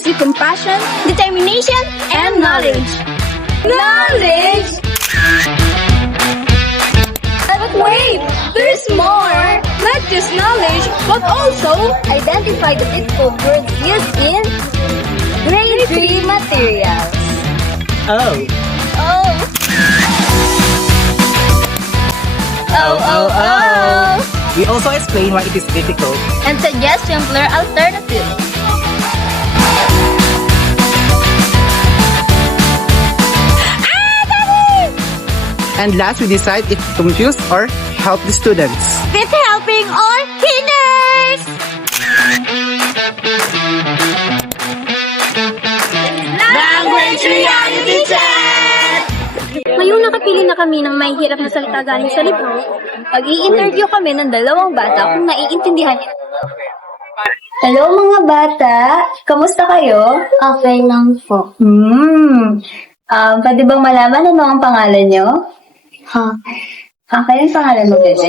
fills with compassion, determination, and knowledge. Knowledge! But wait, there's more! Not just knowledge, but also Identify the difficult words used in grade 3 materials. Oh. oh. We also explain why it is difficult. And suggest simpler alternatives. And last, we decide if to confuse or help the students. With helping or hinders! Language Reality Check! Ngayong nakapili na kami ng may hirap na salita galing sa libro, mag-i-interview kami ng dalawang bata kung naiintindihan nila. Hello mga bata! Kamusta kayo? Okay lang po. Pwede bang malaman ano ang pangalan nyo? Okay, ang pangalan mo, bebe?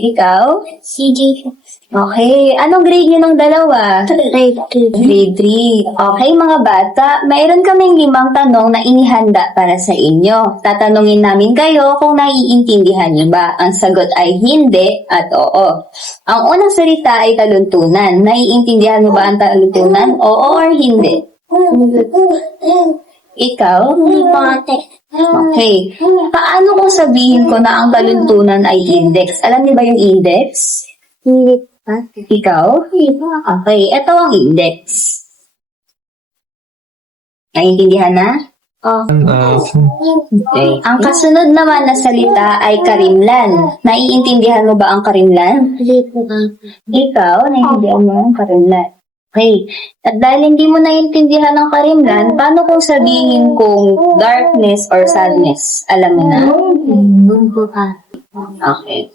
Ikaw? CJ. Okay. Anong grade nyo ng dalawa? Grade 3. Grade 3. Okay, mga bata. Mayroon kaming 5 tanong na inihanda para sa inyo. Tatanungin namin kayo kung naiintindihan nyo ba. Ang sagot ay hindi at oo. Ang unang salita ay taluntunan. Naiintindihan mo ba ang taluntunan? Oo or hindi? Ikaw? Okay. Paano kung sabihin ko na ang taluntunan ay index? Alam niyo ba yung index? Hindi. Ikaw? Okay. Ito ang index. Naiintindihan na? Okay. Ang kasunod naman na salita ay karimlan. Naiintindihan mo ba ang karimlan? Ikaw? Naiintindihan mo ang karimlan? Okay. At dahil hindi mo naiintindihan ang karimlan, paano kung sabihin kong darkness or sadness? Alam mo na? Okay.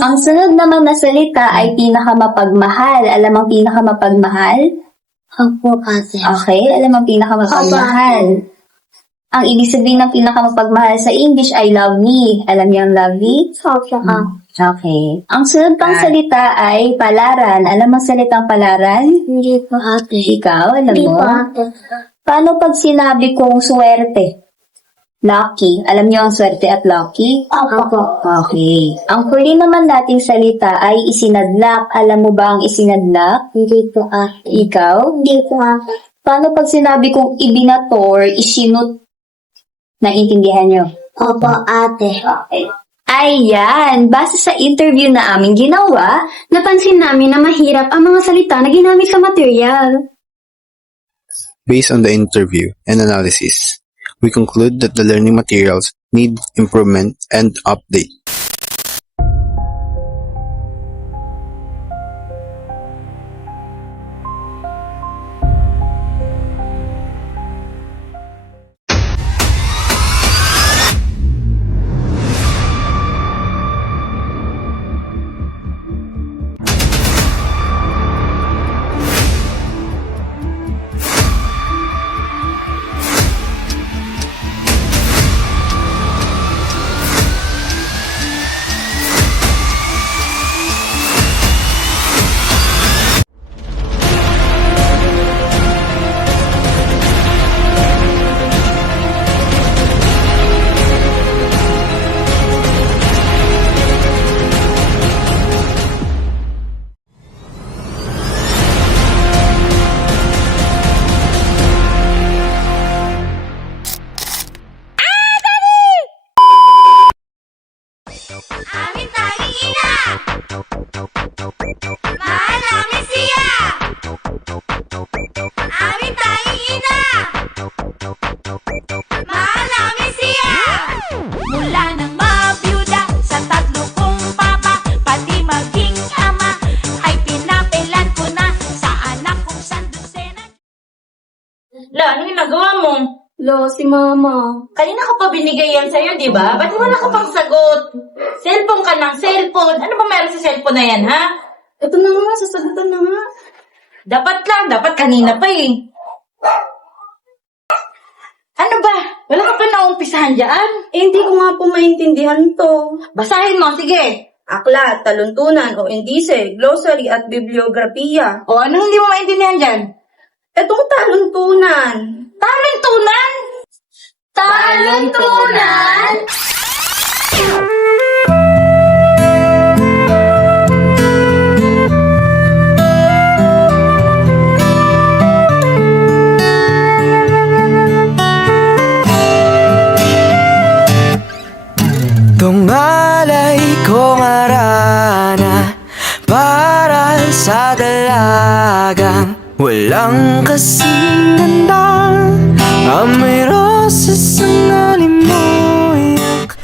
Ang sunod naman na salita ay pinakamapagmahal. Alam ang pinakamapagmahal? Okay. Alam ang pinakamapagmahal. Ang ibig sabihin ng pinakamapagmahal sa English ay love me. Alam niyo ang love me? Okay. Ang sunod pang salita ay palaran. Alam ang salitang palaran? Hindi po ate. Ikaw, alam mo? Paano pag sinabi kong swerte? Lucky. Alam niyo ang swerte at lucky? Opo. Okay. Ang huli naman nating salita ay isinadlak. Alam mo ba ang isinadlak? Hindi po ate. Ikaw? Hindi po ate. Paano pag sinabi kong ibinato or isinut? Naintindihan niyo? Opo ate. Okay. Ayan, base sa interview na aming ginawa, Napansin namin na mahirap ang mga salita na ginamit sa material. Based on the interview and analysis, we conclude that the learning materials need improvement and update. Aming tanging ina! Mahal namin siya! Aming tanging ina! Mahal namin siya! Mula nang mabiyuda sa 3 kong papa, pati maging ama, ay pinapilan ko na sa anak kong sandusena. La, ano yung nagawa mo? Lo, si mama. Kanina ko pa binigay yan sa'yo, di ba? Ba't wala ka pang sagot? Cellphone ka ng cellphone. Ano ba meron sa cellphone na yan, ha? Ito na nga, sasagutan na nga. Dapat lang, dapat kanina pa eh. Ano ba? Wala ka pa naumpisahan dyan? Hindi ko nga po maintindihan to. Basahin mo, sige. Aklat, taluntunan o indise, glossary at bibliografiya. O, ano hindi mo maintindihan dyan? Etong taluntunan. Taluntunan? Taluntunan! Tungalay kong arana para sa dalagang walang kasing ganda. Amoy roses ang alimoyak.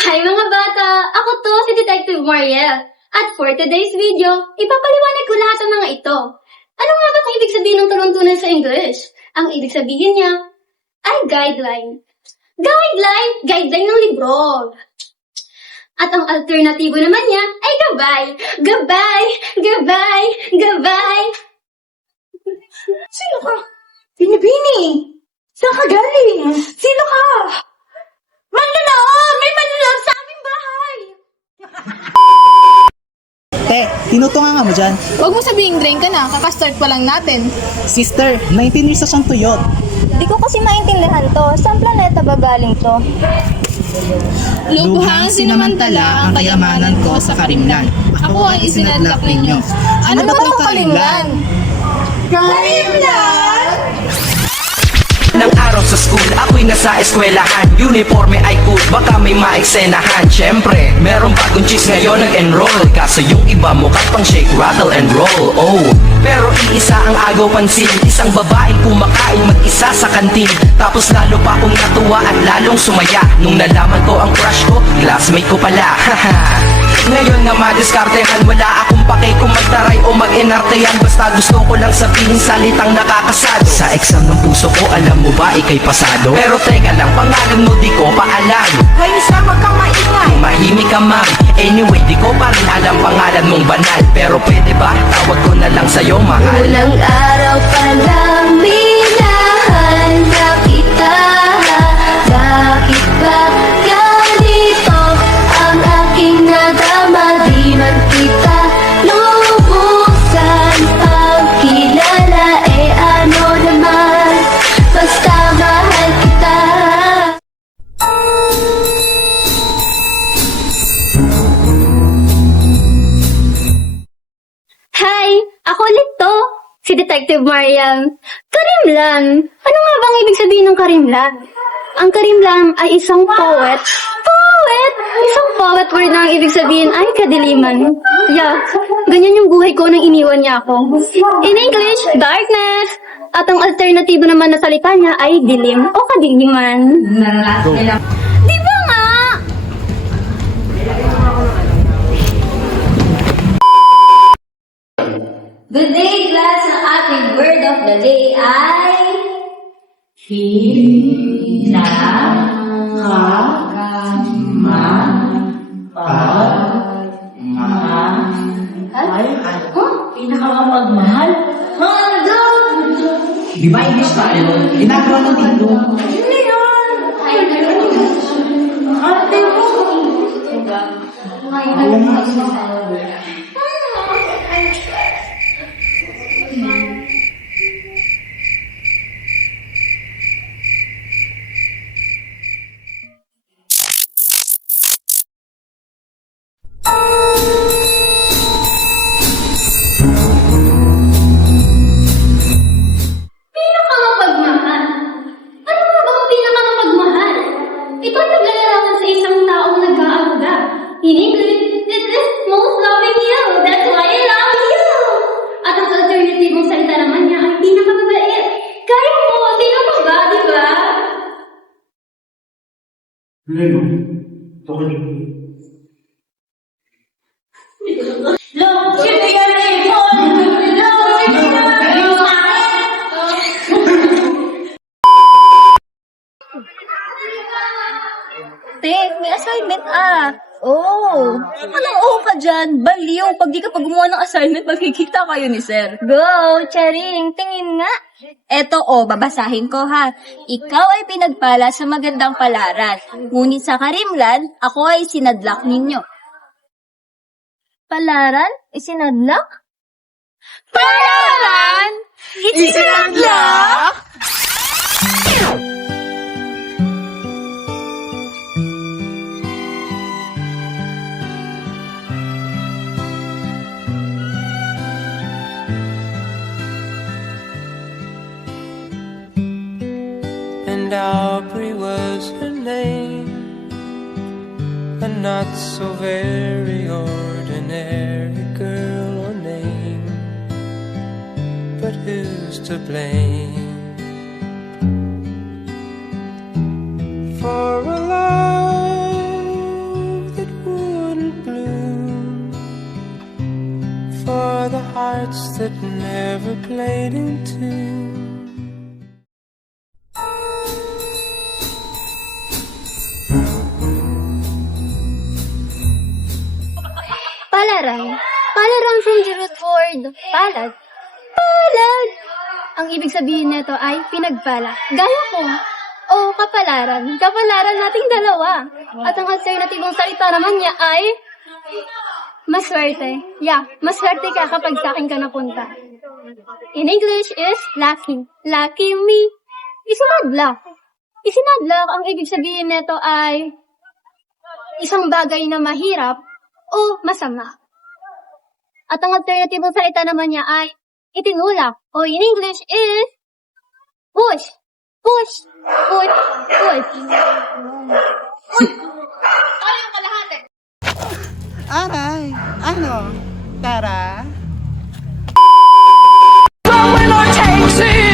Hi mga bata! Ako to, si Detective Mariel. At for today's video, ipapaliwanag ko lahat ng mga ito. Ano nga ba ang ibig sabihin ng taluntunan sa English? Ang ibig sabihin niya ay guideline. Guideline? Guideline ng libro. At ang alternatibo naman niya ay gabay. Gabay! Gabay! Gabay! Sino ka? Binibini! Saan ka galing? Sino ka? Manloloob! May manloloob sa aming bahay! Te, tinutungan nga mo dyan. Huwag mo sabihing drain ka na, kakastart pa lang natin. Sister, 19 years na siyang tuyot. Di ko kasi maintindihan to. Saan planeta ba galing to? Lubhang sinamantala ang kayamanan ko sa Karimlan. Ako ay isinadlak ninyo. Ano ba ang Karimlan? Nang araw sa school, ako'y nasa eskwelahan. Uniforme ay cool, baka may maeksenahan. Syempre, merong bagong cheese ngayon nag-enroll. Kaso yung iba mukha pang shake, rattle and roll. Oh, pero iisa ang agaw pansin. Isang babaeng kumakain mag-isa sa kantin. Tapos lalo pa akong natuwa at lalong sumaya nung nalaman ko ang crush ko, classmate ko pala. Ngayon nga madiskartehan, wala akong pake kung magtaray o mag-inartehan. Basta gusto ko lang sabihin salitang nakakasado. Sa exam ng puso ko, alam mo ba ikay pasado? Pero teka lang, pangalan mo di ko pa alam. Hoy, isa wag kang maingay! Mahimik ka ma'am. Anyway, di ko pa rin alam pangalan mong banal. Pero pwede ba, tawag ko na lang sa'yo mahal. Unang araw pa lang minahan na kita. Bakit ba ganito ang aking nadama? Di man kita lubusan pagkilala. Eh ano naman, basta mahal kita. Hi! Ako ulit to, si Detective Mariel. Karimlan! Ano nga bang ibig sabihin ng Karimlan? Ang Karimlan ay isang poet. Poet! Isang poet word na ang ibig sabihin ay kadiliman. Yeah, ganyan yung buhay ko nang iniwan niya ako. In English, darkness! At ang alternatibo naman na salita niya ay dilim o kadiliman. Di ba nga? Good day, class! Ang ating word of the day ay... Pinakamagmahal? Di ba English tayo? Ginagawa ng dito. Ano yun? Ate mo! Pinakamapagmahal. Ano nga ba ang pinakamapagmahal? Ito ay naglalarawan sa isang taong nag-aaruga. In English, this is most loving you. That's why I love you. At ang alternatibong salita naman niya ay pinakamabait. Kaya mo, sino pa ba, di ba? Lo, sino yan eh? Lo, sino yan? Yung sa akin? Te, may assignment Oh. Anong oo ka dyan? Baliw. Pag di ka pa gumawa ng assignment, magkikita kayo ni sir. Go, Charing. Tingin nga. Eto babasahin ko ha. Ikaw ay pinagpala sa magandang palaran. Ngunit sa karimlan, ako ay sinadlak ninyo. Palaran? Isinadlak? Palaran? Isinadlak? And Aubrey was her name, a not so very ordinary girl or name, but who's to blame for a love that wouldn't bloom, for the hearts that never played in tune? Palaran. Palaran from the root word palad. Palad! Ang ibig sabihin nito ay pinagpala. Gaya ko. O kapalaran. Kapalaran nating dalawa. At ang alternatibong salita naman niya ay maswerte. Yeah, maswerte ka kapag sa akin ka napunta. In English is lucky. Lucky me. Isinadlak. Isinadlak, ang ibig sabihin nito ay isang bagay na mahirap o masama. At ang alternatibong salita naman niya ay itinulak. O in English is push. Push. Push. Push. Aray, ano? Tara. The winner takes it